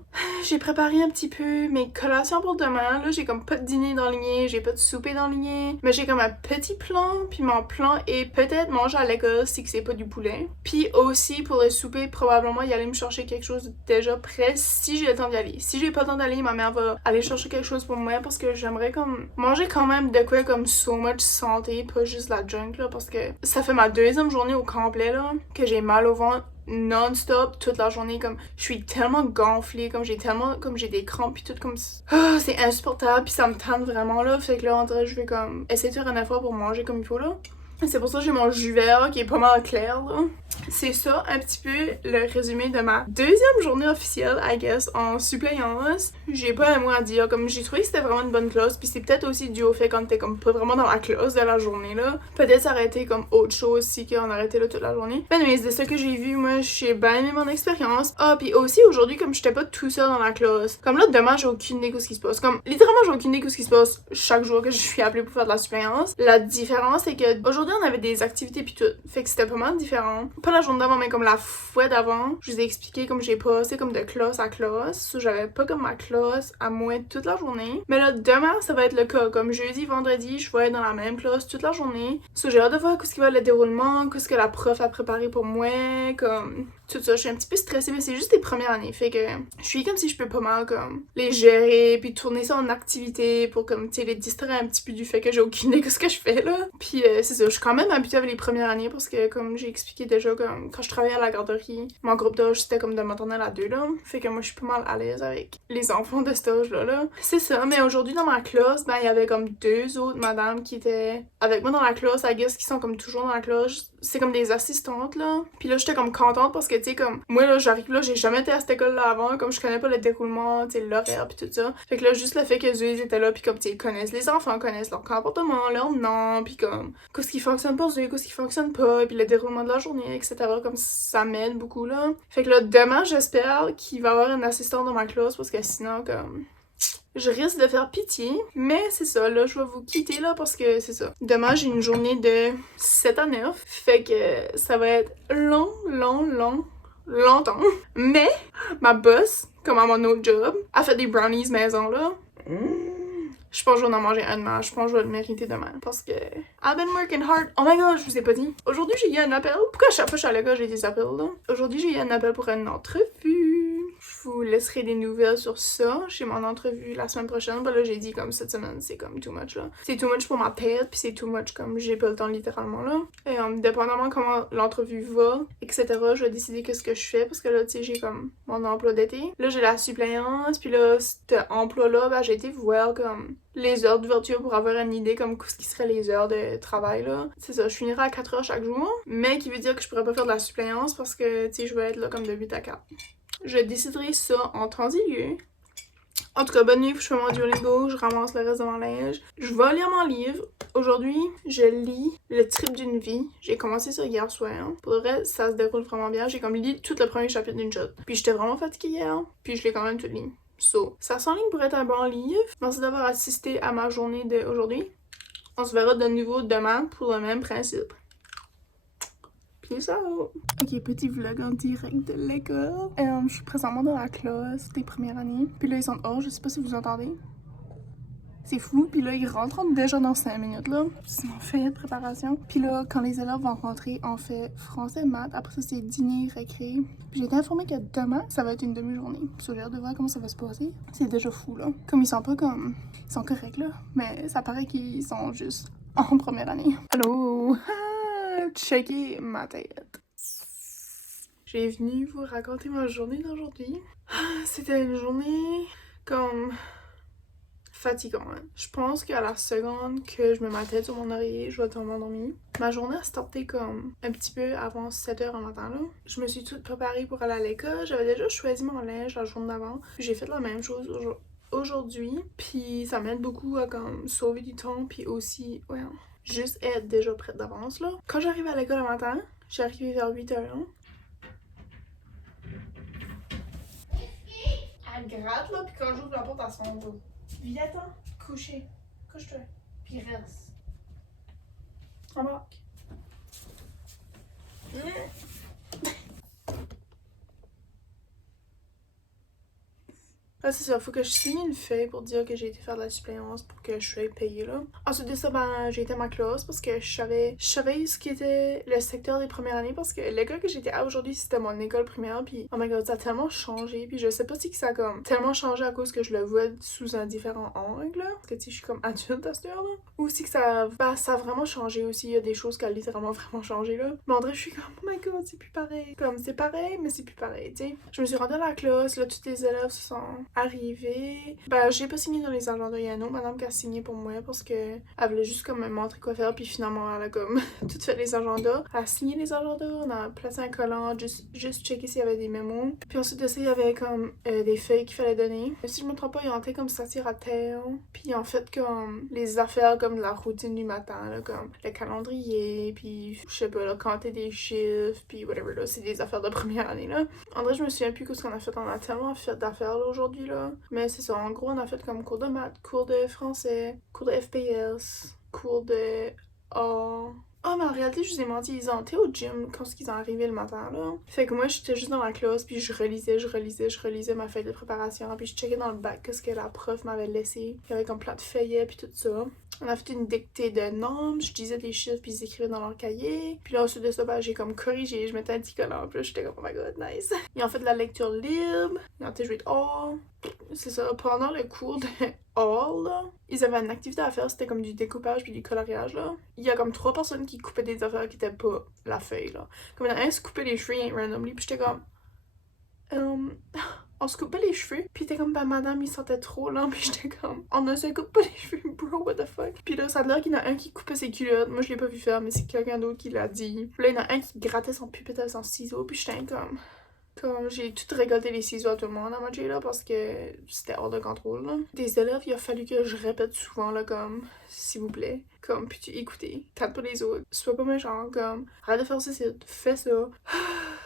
J'ai préparé un petit peu mes collations pour demain, là j'ai comme pas de dîner d'enligné, j'ai pas de souper d'enligné, mais j'ai comme un petit plan, puis mon plan est peut-être manger à l'école si que c'est pas du poulet. Puis aussi pour le souper, probablement y aller me chercher quelque chose déjà prêt si j'ai le temps d'y aller. Si j'ai pas le temps d'aller, ma mère va aller chercher quelque chose pour moi parce que j'aimerais comme manger quand même de quoi comme so much santé, pas juste la junk là, parce que ça fait ma 2e journée au complet là, que j'ai mal au ventre non-stop toute la journée, comme je suis tellement gonflée, comme j'ai des crampes pis tout, comme c'est insupportable pis ça me tente vraiment là, fait que là on dirait je vais comme essayer de faire un effort pour manger comme il faut là. C'est pour ça que j'ai mon jus vert qui est pas mal clair là. C'est ça un petit peu le résumé de ma 2e journée officielle, I guess, en suppléance. J'ai pas un mot à dire, comme j'ai trouvé que c'était vraiment une bonne classe, puis c'est peut-être aussi dû au fait qu'on était comme pas vraiment dans la classe de la journée là. Peut-être ça aurait été comme autre chose si qu'on aurait été là toute la journée. Mais c'est ça que j'ai vu, moi j'ai bien aimé mon expérience. Ah puis aussi aujourd'hui comme j'étais pas tout seul dans la classe, comme là demain j'ai aucune idée de ce qui se passe. Comme littéralement j'ai aucune idée de ce qui se passe chaque jour que je suis appelée pour faire de la suppléance. La différence c'est que aujourd'hui on avait des activités puis tout, fait que c'était pas mal différent. Pas la journée d'avant mais comme la fois d'avant, je vous ai expliqué comme j'ai passé comme de classe à classe, j'avais pas comme ma classe à moi toute la journée. Mais là demain ça va être le cas, comme jeudi, vendredi, je vais être dans la même classe toute la journée. J'ai hâte de voir qu'est-ce qui va être le déroulement, qu'est-ce que la prof a préparé pour moi, comme tout ça. Je suis un petit peu stressée mais c'est juste les premières années, fait que je suis comme si je peux pas mal comme les gérer puis tourner ça en activité pour comme tu sais les distraire un petit peu du fait que j'ai aucune idée de ce que je fais là. Puis c'est ça, je suis quand même habituée avec les premières années parce que, comme j'ai expliqué déjà, comme quand je travaillais à la garderie, mon groupe d'âge c'était comme de maternelle à 2 là. Fait que moi, je suis pas mal à l'aise avec les enfants de cet âge-là. C'est ça, mais aujourd'hui dans ma classe, ben il y avait comme 2 autres madames qui étaient avec moi dans la classe, I guess, qui sont comme toujours dans la classe. C'est comme des assistantes là. Puis là, j'étais comme contente parce que, tu sais, comme moi là, j'arrive là, j'ai jamais été à cette école-là avant, comme je connais pas le déroulement, tu sais, l'horaire pis tout ça. Fait que là, juste le fait que eux ils étaient là, pis comme, tu sais, ils connaissent les enfants, connaissent leur comportement, leur nom, pis comme, qu'est-ce qui fonctionne pour eux, qu'est-ce qui fonctionne pas, pis le déroulement de la journée, etc. Comme ça m'aide beaucoup là. Fait que là, demain, j'espère qu'il va y avoir une assistante dans ma classe parce que sinon, comme, je risque de faire pitié, mais c'est ça, là, je vais vous quitter, là, parce que c'est ça. Demain, j'ai une journée de 7 à 9, fait que ça va être longtemps. Mais, ma boss, comme à mon autre job, a fait des brownies maison, là. Je pense que je vais en manger un demain, je pense que je vais le mériter demain, parce que I've been working hard. Oh my god, je vous ai pas dit. Aujourd'hui, j'ai eu un appel. Pourquoi à chaque fois que je suis à l'école, j'ai des appels, là? Aujourd'hui, j'ai eu un appel pour une entrevue. Je vous laisserai des nouvelles sur ça. J'ai mon entrevue la semaine prochaine. Ben là, j'ai dit comme cette semaine, c'est comme too much, là. C'est too much pour ma tête, puis c'est too much comme j'ai pas le temps littéralement, là. Et dépendamment comment l'entrevue va, etc., je vais décider qu'est-ce que je fais, parce que là, tu sais, j'ai comme mon emploi d'été. Là, j'ai la suppléance, puis là, cet emploi-là, ben, j'ai été voir comme les heures d'ouverture pour avoir une idée comme ce qui serait les heures de travail, là. C'est ça, je finirai à 4 heures chaque jour, mais qui veut dire que je pourrais pas faire de la suppléance parce que, tu sais, je vais être là comme de 8 à 4. Je déciderai ça en temps et lieu. En tout cas, bonne nuit, je fais mon Duolingo, je ramasse le reste de mon linge. Je vais lire mon livre. Aujourd'hui, je lis Le trip d'une vie. J'ai commencé ça hier soir. Pour le reste, ça se déroule vraiment bien. J'ai comme lu tout le premier chapitre d'une shot. Puis j'étais vraiment fatiguée hier, puis je l'ai quand même tout lu. So, ça s'enligne pour être un bon livre. Merci d'avoir assisté à ma journée d'aujourd'hui. On se verra de nouveau demain pour le même principe. Peace out! Ok, petit vlog en direct de l'école. Je suis présentement dans la classe des premières années. Puis là, ils sont dehors, je sais pas si vous entendez. C'est fou, puis là, ils rentrent déjà dans 5 minutes, là. C'est mon fait de préparation. Puis là, quand les élèves vont rentrer, on fait français, maths. Après ça, c'est dîner, récré. Puis j'ai été informée que demain, ça va être une demi-journée. J'ai hâte de voir comment ça va se passer. C'est déjà fou, là. Comme ils sont pas comme... Ils sont corrects, là. Mais ça paraît qu'ils sont juste en première année. Allô? Checker ma tête. J'ai venu vous raconter ma journée d'aujourd'hui. C'était une journée comme fatigante. Je pense qu'à la seconde que je me mettais sur mon oreiller, je vais tomber endormie. Ma journée a starté comme un petit peu avant 7h en matin là. Je me suis toute préparée pour aller à l'école. J'avais déjà choisi mon linge la journée d'avant. J'ai fait la même chose aujourd'hui. Puis ça m'aide beaucoup à comme sauver du temps. Puis aussi, ouais, juste être déjà prête d'avance là. Quand j'arrive à l'école le matin, j'ai arrivé vers 8h. Elle gratte là, puis quand j'ouvre la porte, elle s'en va. Viens-t'en, coucher. Couche-toi. Puis reste. Embarque. Ah, c'est ça, faut que je signe une feuille pour dire que j'ai été faire de la suppléance pour que je sois payée là. Ensuite de ça, ben, j'ai été à ma classe parce que je savais ce qui était le secteur des premières années parce que l'école que j'étais à aujourd'hui, c'était mon école primaire, puis oh my god, ça a tellement changé, puis je sais pas si ça a comme tellement changé à cause que je le vois sous un différent angle, là, parce que tu sais, je suis comme adulte à cette heure-là, ou si que ça a vraiment changé aussi, il y a des choses qui ont littéralement vraiment changé là. Mais en vrai, je suis comme, oh my god, c'est plus pareil. Comme, c'est pareil, mais c'est plus pareil, tu sais. Je me suis rendue à la classe, là, tous les élèves se sont arrivée. Ben, j'ai pas signé dans les agendas. Il y a une autre madame qui a signé pour moi parce que elle voulait juste comme me montrer quoi faire. Puis finalement, elle a comme tout fait les agendas. Elle a signé les agendas. On a placé un collant, juste checker s'il y avait des mémos. Puis ensuite de ça, il y avait comme des feuilles qu'il fallait donner. Si je me trompe pas, ils ont été comme sortir à terre. Puis en fait, comme les affaires comme de la routine du matin, là, comme le calendrier. Puis je sais pas, là, compter des chiffres. Puis whatever, là. C'est des affaires de première année, là. En vrai, je me souviens plus ce qu'on a fait. On a tellement fait d'affaires là aujourd'hui. Là. Mais c'est ça, en gros, on a fait comme cours de maths, cours de français, cours de FPS, cours de... Oh, mais en réalité, je vous ai menti, ils ont été au gym quand ils sont arrivés le matin, là. Fait que moi, j'étais juste dans la classe, puis je relisais ma feuille de préparation, puis je checkais dans le bac ce que la prof m'avait laissé. Il y avait comme plein de feuillets, puis tout ça. On a fait une dictée de nombres, je disais des chiffres, puis ils écrivaient dans leur cahier. Puis là, ensuite de ça, ben, j'ai comme corrigé, je mettais un petit collant, puis là, j'étais comme, oh my god, nice. Ils ont fait de la lecture libre, ils ont été joués de oh. c'est ça, pendant le cours de Hall, là, ils avaient une activité à faire, c'était comme du découpage puis du coloriage, là. Il y a comme 3 personnes qui coupaient des affaires qui étaient pas la feuille, là. Comme il y en a un qui se coupait les cheveux randomly, puis j'étais comme... on se coupait les cheveux, puis t'es comme, bah madame, il sentait trop lent, puis j'étais comme, on ne se coupe pas les cheveux, bro, what the fuck. Puis là, ça a l'air qu'il y en a un qui coupait ses culottes, moi je l'ai pas vu faire, mais c'est quelqu'un d'autre qui l'a dit. Puis là, il y en a un qui grattait son pupitre avec son ciseau, puis j'étais comme j'ai tout récolté les ciseaux à tout le monde à moitié là parce que c'était hors de contrôle là. Des élèves, il a fallu que je répète souvent là comme s'il vous plaît, comme puis tu écoutez, tape pas les autres, sois pas méchant, comme arrête de faire ça, fais ça.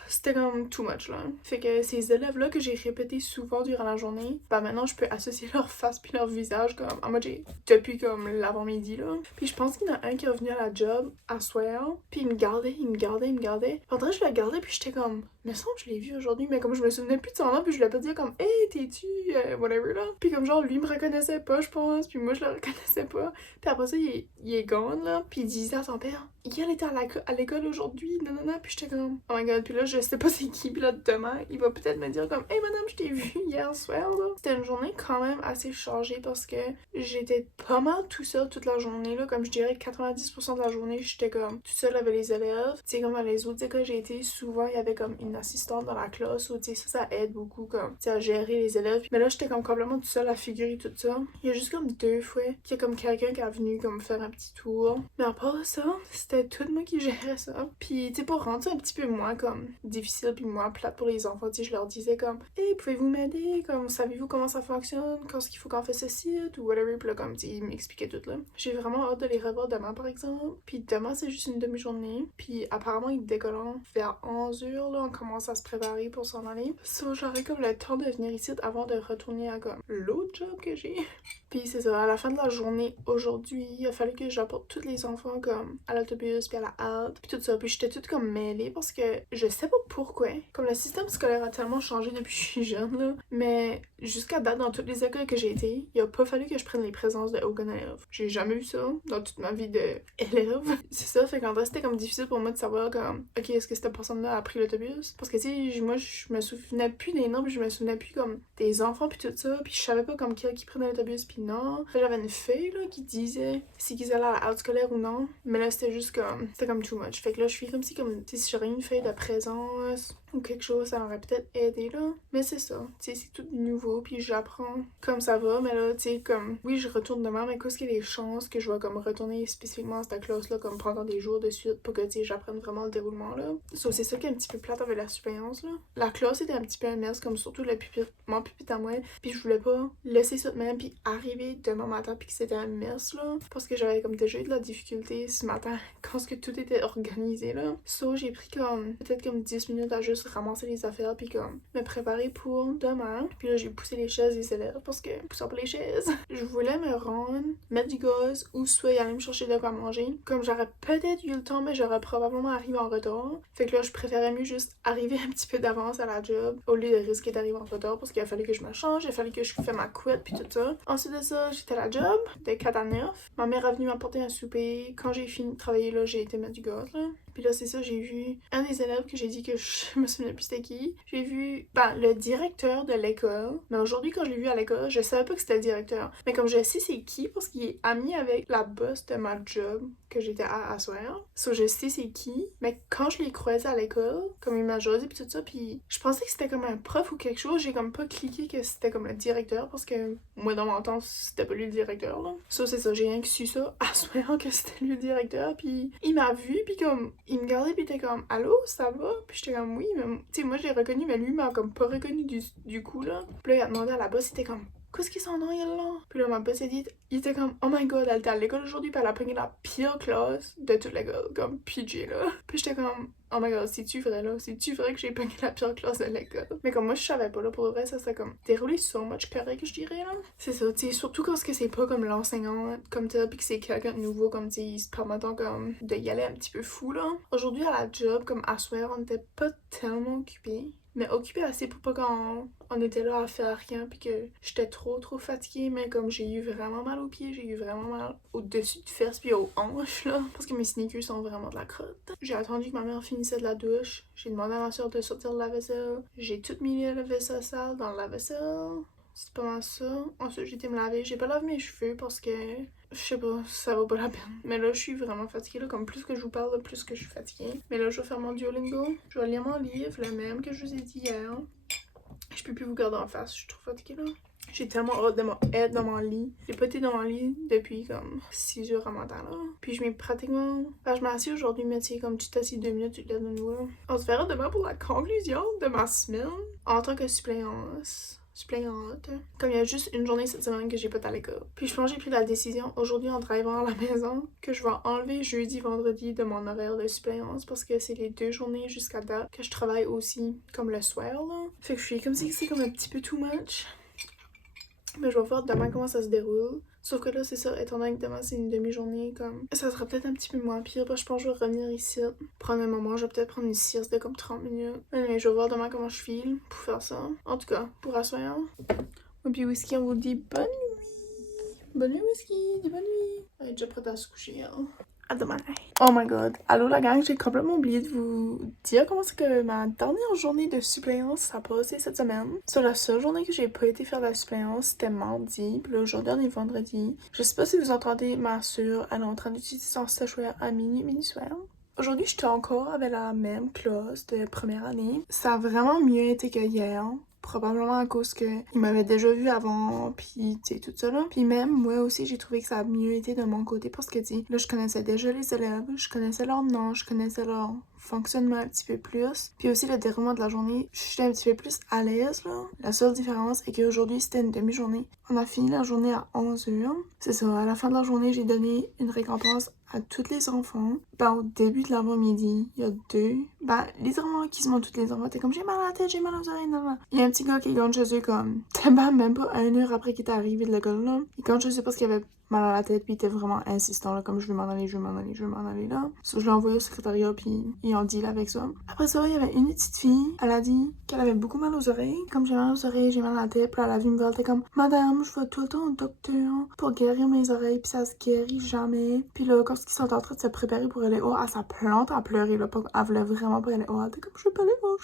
C'était comme too much là. Fait que ces élèves là que j'ai répété souvent durant la journée, bah maintenant je peux associer leur face puis leur visage comme en mode depuis comme l'avant-midi là. Puis je pense qu'il y en a un qui est revenu à la job à soir, puis il me gardait. Pendant je le regardais puis j'étais comme me semble que je l'ai vu aujourd'hui, mais comme je me souvenais plus de son nom, puis je l'ai pas dit comme hey t'es-tu whatever là. Puis comme genre lui me reconnaissait pas je pense, puis moi je le reconnaissais pas. Puis après ça il est gone là, puis il disait à son père il était à l'école aujourd'hui, nanana, puis j'étais comme oh my god, puis là je sais pas c'est qui, puis là demain il va peut-être me dire comme hey madame je t'ai vu hier soir là. C'était une journée quand même assez chargée parce que j'étais pas mal tout seul toute la journée là, comme je dirais 90% de la journée j'étais comme tout seul avec les élèves. Tu sais comme à les autres écoles j'ai été souvent il y avait comme une assistante dans la classe ou tu sais ça aide beaucoup comme tu sais à gérer les élèves, mais là j'étais comme complètement tout seul à figurer tout ça. Il y a juste comme 2 fois qu'il y a comme quelqu'un qui est venu comme faire un petit tour, mais à part ça c'était tout moi qui gérais ça. Puis tu sais pour rendre ça un petit peu moins comme difficile puis moins plate pour les enfants, tu sais je leur disais comme hey pouvez-vous m'aider, comme savez-vous comment ça fonctionne, quand est-ce qu'il faut qu'on fasse ceci ou whatever, puis là comme tu sais ils m'expliquaient tout là. J'ai vraiment hâte de les revoir demain par exemple, puis demain c'est juste une demi-journée, puis apparemment ils décollent vers 11h là, on commence à se préparer pour s'en aller. So j'aurais comme le temps de venir ici avant de retourner à comme l'autre job que j'ai. Puis c'est ça, à la fin de la journée aujourd'hui, il a fallu que j'apporte tous les enfants comme à l'autobus puis à la halte puis tout ça, puis j'étais toute comme mêlée parce que je sais pas pourquoi, comme le système scolaire a tellement changé depuis que je suis jeune là, mais jusqu'à date dans toutes les écoles que j'ai été, il a pas fallu que je prenne les présences de aucun élève. J'ai jamais eu ça dans toute ma vie d'élève. C'est ça, fait qu'en vrai c'était comme difficile pour moi de savoir comme ok est-ce que cette personne-là a pris l'autobus, parce que tu sais moi je me souvenais plus des noms, puis je me souvenais plus comme des enfants puis tout ça, puis je savais pas comme qui prenait l'autobus puis non. J'avais une feuille là qui disait si qu'ils allaient à la halte scolaire ou non, mais là c'était juste comme c'était comme too much. Fait que là je suis comme si si j'aurais une feuille de présence ou quelque chose, ça m'aurait peut-être aidé là. Mais c'est ça, tu sais c'est tout nouveau puis j'apprends comme ça va, mais là tu sais comme oui je retourne demain, mais qu'est-ce qu'il y a des chances que je vais comme retourner spécifiquement à cette classe là comme pendant des jours de suite pour que tu sais j'apprenne vraiment le déroulement là. So, c'est ça qui est un petit peu plate avec la surveillance là. La classe était un petit peu immerse comme surtout le pupitre, mon pupitre à moi, puis je voulais pas laisser ça de même puis arriver demain matin puis que c'était immerse là, parce que j'avais comme déjà eu de la difficulté ce matin quand ce que tout était organisé là. So j'ai pris comme peut-être comme 10 minutes à juste ramasser les affaires puis comme me préparer pour demain. Puis là j'ai poussé les chaises des élèves parce que poussant pas les chaises, je voulais me rendre, mettre du gaz ou soit y aller me chercher de quoi manger. Comme j'aurais peut-être eu le temps mais j'aurais probablement arrivé en retard. Fait que là je préférais mieux juste arriver un petit peu d'avance à la job au lieu de risquer d'arriver en retard parce qu'il a fallu que je me change, il a fallu que je fasse ma couette puis tout ça. Ensuite de ça, j'étais à la job de 4 à 9. Ma mère est venue m'apporter un souper. Quand j'ai fini de travailler là, j'ai été mettre du gaz là. Puis là, c'est ça, j'ai vu un des élèves que j'ai dit que je me souvenais plus c'était qui. J'ai vu, le directeur de l'école. Mais aujourd'hui, quand je l'ai vu à l'école, je savais pas que c'était le directeur. Mais comme je sais c'est qui, parce qu'il est ami avec la boss de ma job que j'étais à soir. So, je sais c'est qui. Mais quand je l'ai croisé à l'école, comme il m'a jasé pis tout ça, puis je pensais que c'était comme un prof ou quelque chose. J'ai comme pas cliqué que c'était comme le directeur, parce que moi, dans mon temps, c'était pas lui le directeur, là. So, c'est ça, j'ai rien que su ça à soir que c'était lui le directeur. Puis il m'a vu, puis comme il me regardait pis il était comme allô ça va, puis j'étais comme oui, mais tu sais moi je l'ai reconnu mais lui m'a comme pas reconnu du coup là. Puis là il a demandé à la boss, il était comme qu'est-ce qu'ils sont dans elle là? Puis là ma boss a dit, il était comme oh my god elle était à l'école aujourd'hui puis elle a pris la pire classe de toute l'école, comme PG là. Puis j'étais comme oh my god, c'est-tu vrai là? C'est-tu vrai que j'ai pogné la pire classe de l'école? Mais comme moi je savais pas là, pour le vrai ça serait comme déroulé so much correct je dirais là. C'est ça, tu sais, surtout quand c'est pas comme l'enseignant comme tel pis que c'est quelqu'un de nouveau, comme tu sais, ils se permettent comme de y aller un petit peu fou là. Aujourd'hui à la job, comme à soir, on était pas tellement occupés. Mais occupée assez pour pas qu'on était là à faire rien puis que j'étais trop fatiguée, mais comme j'ai eu vraiment mal aux pieds, j'ai eu vraiment mal au-dessus de fesses puis aux hanches là, parce que mes sneakers sont vraiment de la crotte. J'ai attendu que ma mère finisse de la douche, j'ai demandé à ma soeur de sortir de la vaisselle, j'ai tout mis le vaisselle sale dans la vaisselle. c'est pas mal ça. Ensuite, j'ai été me laver. J'ai pas lavé mes cheveux parce que, je sais pas, ça vaut pas la peine. Mais là, je suis vraiment fatiguée, là. Comme plus que je vous parle, plus que je suis fatiguée. Mais là, je vais faire mon Duolingo. Je vais lire mon livre, le même que je vous ai dit hier. Je peux plus vous garder en face, je suis trop fatiguée, là. J'ai tellement hâte de être dans mon lit. J'ai pas été dans mon lit depuis comme 6 jours à matin, là. Puis je m'ai pratiquement... Enfin, je m'assieds aujourd'hui, mais tu sais, comme tu t'assieds 2 minutes, tu te lèves de nouveau, là. On se verra demain pour la conclusion de ma semaine en tant que suppléante. Comme il y a juste une journée cette semaine que j'ai pas été à l'école. Puis je pense que j'ai pris la décision aujourd'hui en drivant à la maison que je vais enlever jeudi, vendredi de mon horaire de suppléance parce que c'est les 2 journées jusqu'à date que je travaille aussi comme le soir, là. Fait que je suis comme si c'est comme un petit peu too much. Mais je vais voir demain comment ça se déroule. Sauf que là, c'est ça, étant donné que demain c'est une demi-journée, comme ça sera peut-être un petit peu moins pire. Parce que je pense que je vais revenir ici, prendre un moment, je vais peut-être prendre une sieste de comme 30 minutes. Mais je vais voir demain comment je file pour faire ça. En tout cas, pour asseoir. Et puis Whisky, on vous dit bonne nuit. Bonne nuit, Whisky, dis bonne nuit. Elle est déjà prête à se coucher, hein. À demain. Oh my god. Allô la gang, j'ai complètement oublié de vous dire comment c'est que ma dernière journée de suppléance a passé cette semaine. Sur la seule journée que j'ai pas été faire la suppléance, c'était mardi, puis là aujourd'hui on est vendredi. Je sais pas si vous entendez ma soeur, elle est en train d'utiliser son séchoir à mini soir. Aujourd'hui, j'étais encore avec la même classe de première année. Ça a vraiment mieux été que hier. Probablement à cause que il m'avait déjà vu avant, puis tu sais, tout ça là. Puis même, moi aussi, j'ai trouvé que ça a mieux été de mon côté parce que, tu sais, là, je connaissais déjà les élèves, je connaissais leur nom, je connaissais leur fonctionnement un petit peu plus. Puis aussi, le déroulement de la journée, j'étais un petit peu plus à l'aise, là. La seule différence est qu'aujourd'hui, c'était une demi-journée. On a fini la journée à 11h. C'est ça, à la fin de la journée, j'ai donné une récompense à tous les enfants. Ben, au début de l'avant-midi, il y a 2. Ben, littéralement, qui se montrent tous les enfants. T'es comme, j'ai mal à la tête, j'ai mal aux oreilles, non. Il y a un petit gars qui gagne chez eux comme, même pas 1 heure après qu'il était arrivé de l'école, là. Il gagne chez eux parce qu'il avait mal à la tête, puis il était vraiment insistant, là, comme je veux m'en aller, là. So, je l'ai envoyé au secrétariat, puis ils ont deal avec ça. Après ça, il y avait une petite fille, elle a dit qu'elle avait beaucoup mal aux oreilles. Comme j'ai mal aux oreilles, j'ai mal à la tête, puis elle a vu me voir, elle était comme, madame, je vais tout le temps au docteur pour guérir mes oreilles, puis ça se guérit jamais. Puis là, quand ils sont en train de se préparer pour aller haut, elle sa plante à pleurer, là, elle voulait vraiment pas aller haut. Elle était comme, je veux pas aller haut.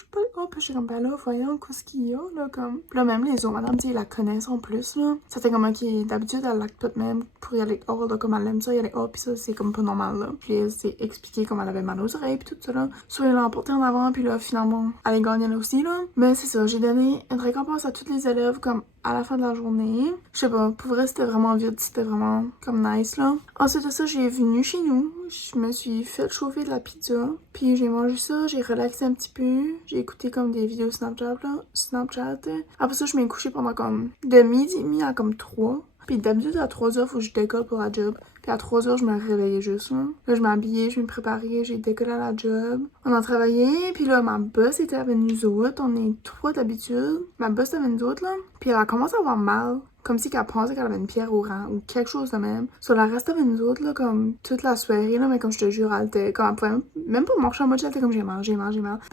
Puis je suis comme, ben là, voyons, qu'est-ce qu'il y a, là, comme. Puis là, même les autres, madame, tu sais, ils la connaissent en plus, là. C'était comme, ok, d'habitude, elle lacte pas de même pour y aller hors, là, comme elle aime ça, y aller hors, puis ça, c'est comme pas normal, là. Puis elle s'est expliqué comme elle avait mal aux oreilles, puis tout ça, là. Soit elle l'a emporté en avant, puis là, finalement, elle est gagnée là aussi, là. Mais c'est ça, j'ai donné une récompense à tous les élèves, comme à la fin de la journée. Je sais pas, pour vrai, c'était vraiment vite, c'était vraiment comme nice, là. Ensuite de ça, j'ai venu chez nous, je me suis fait chauffer de la pizza, puis j'ai mangé ça, j'ai relaxé un petit peu, j'ai écouté comme des vidéos Snapchat, là. Après ça, je m'ai couché pendant comme de midi et demi à comme 3. Puis d'habitude, à 3h, faut que je décolle pour la job. Puis à 3h, je me réveillais juste, là. Là, je m'habillais, je me préparais, j'ai décollé à la job. On a travaillé, puis là, ma boss était avec nous autres. On est 3 d'habitude. Ma boss était avec nous autres, là. Puis elle a commencé à avoir mal. Comme si qu'elle pensait qu'elle avait une pierre au rang ou quelque chose de même. Sur la reste avec nous autres, là, comme toute la soirée, là, mais comme je te jure, elle était comme, elle pouvait même pas marcher en mode, elle était comme, j'ai mal. Puis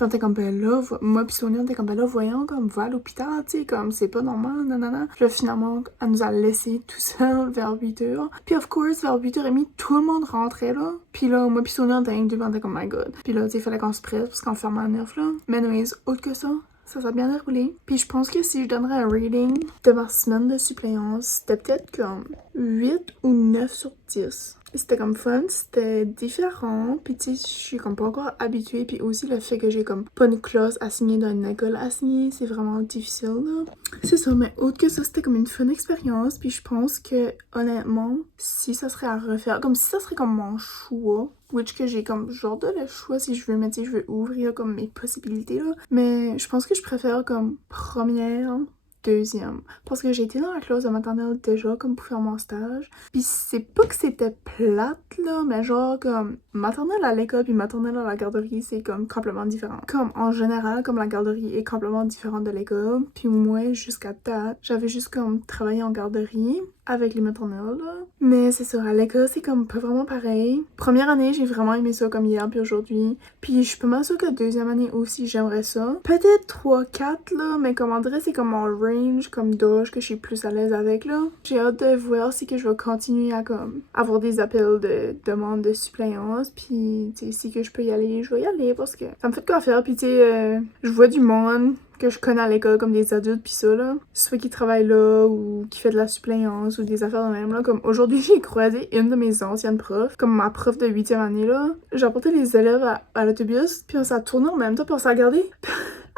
on était comme, ben là, moi pis Sonia, on était comme, ben là, voyons, comme, va à l'hôpital, tu sais, comme, c'est pas normal, nanana. Puis là, finalement, elle nous a laissé tout seul vers 8h. Puis, of course, vers 8h30, tout le monde rentrait, là. Puis là, moi pis Sonia, on était on était comme, my god. Puis là, tu sais, il fallait qu'on se presse parce qu'on fermait à 9, là. Mais anyways, autre que ça s'est bien déroulé. Puis je pense que si je donnerais un rating de ma semaine de suppléance, c'était peut-être comme 8 ou 9 sur 10. C'était comme fun, c'était différent, puis tu sais, je suis comme pas encore habituée, puis aussi le fait que j'ai comme pas une classe assignée dans une école assignée, c'est vraiment difficile, là. C'est ça, mais autre que ça, c'était comme une fun expérience, puis je pense que, honnêtement, si ça serait à refaire, comme si ça serait comme mon choix, which que j'ai comme genre de le choix si je veux, mais tu sais, je veux ouvrir comme mes possibilités, là, mais je pense que je préfère comme première, deuxième. Parce que j'ai été dans la classe de maternelle déjà, comme pour faire mon stage. Puis c'est pas que c'était plate, là, mais genre comme maternelle à l'école puis maternelle à la garderie, c'est comme complètement différent. Comme en général, comme la garderie est complètement différente de l'école. Puis moi, jusqu'à date, j'avais juste comme travaillé en garderie avec les maternelles, là. Mais c'est ça, à l'école, c'est comme pas vraiment pareil. Première année, j'ai vraiment aimé ça comme hier puis aujourd'hui. Puis je suis pas mal sûre que deuxième année aussi, j'aimerais ça. Peut-être 3, 4, là, mais comme on dirait, c'est comme mon range range comme d'âge que je suis plus à l'aise avec là. J'ai hâte de voir si que je vais continuer à comme avoir des appels de demande de suppléance, puis tu sais si que je peux y aller, je vais y aller parce que ça me fait de quoi faire, puis tu sais je vois du monde que je connais à l'école comme des adultes pis ça là, soit qui travaillent là ou qui fait de la suppléance ou des affaires de même là, comme aujourd'hui j'ai croisé une de mes anciennes profs, comme ma prof de 8e année là, j'ai apporté les élèves à l'autobus, puis on s'est tourné en même temps, puis on s'est regardé,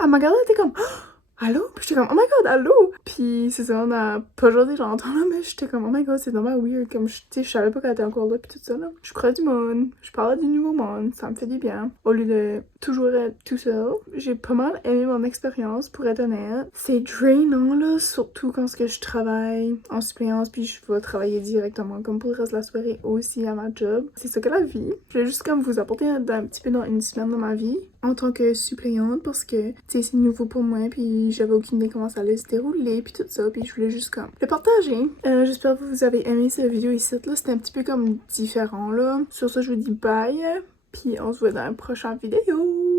elle m'a regardé, elle était comme allô? Puis j'étais comme, oh my god, allô? Puis c'est ça, on a pas jasé genre longtemps là, mais j'étais comme, oh my god, c'est normal weird, comme, tu sais, je savais pas qu'elle était encore là, puis tout ça là. Je crois du monde, je parle à du nouveau monde, ça me fait du bien. Au lieu de toujours être tout seul, j'ai pas mal aimé mon expérience, pour être honnête. C'est drainant là, surtout quand je travaille en suppléance, puis je vais travailler directement, comme pour le reste de la soirée aussi à ma job. C'est ça que la vie. Je vais juste comme vous apporter un petit peu dans une semaine de ma vie en tant que suppléante, parce que, tu sais, c'est nouveau pour moi, puis j'avais aucune idée comment ça allait se dérouler, puis tout ça, puis je voulais juste comme le partager. J'espère que vous avez aimé cette vidéo ici, là, c'était un petit peu comme différent, là. Sur ça, je vous dis bye, puis on se voit dans la prochaine vidéo.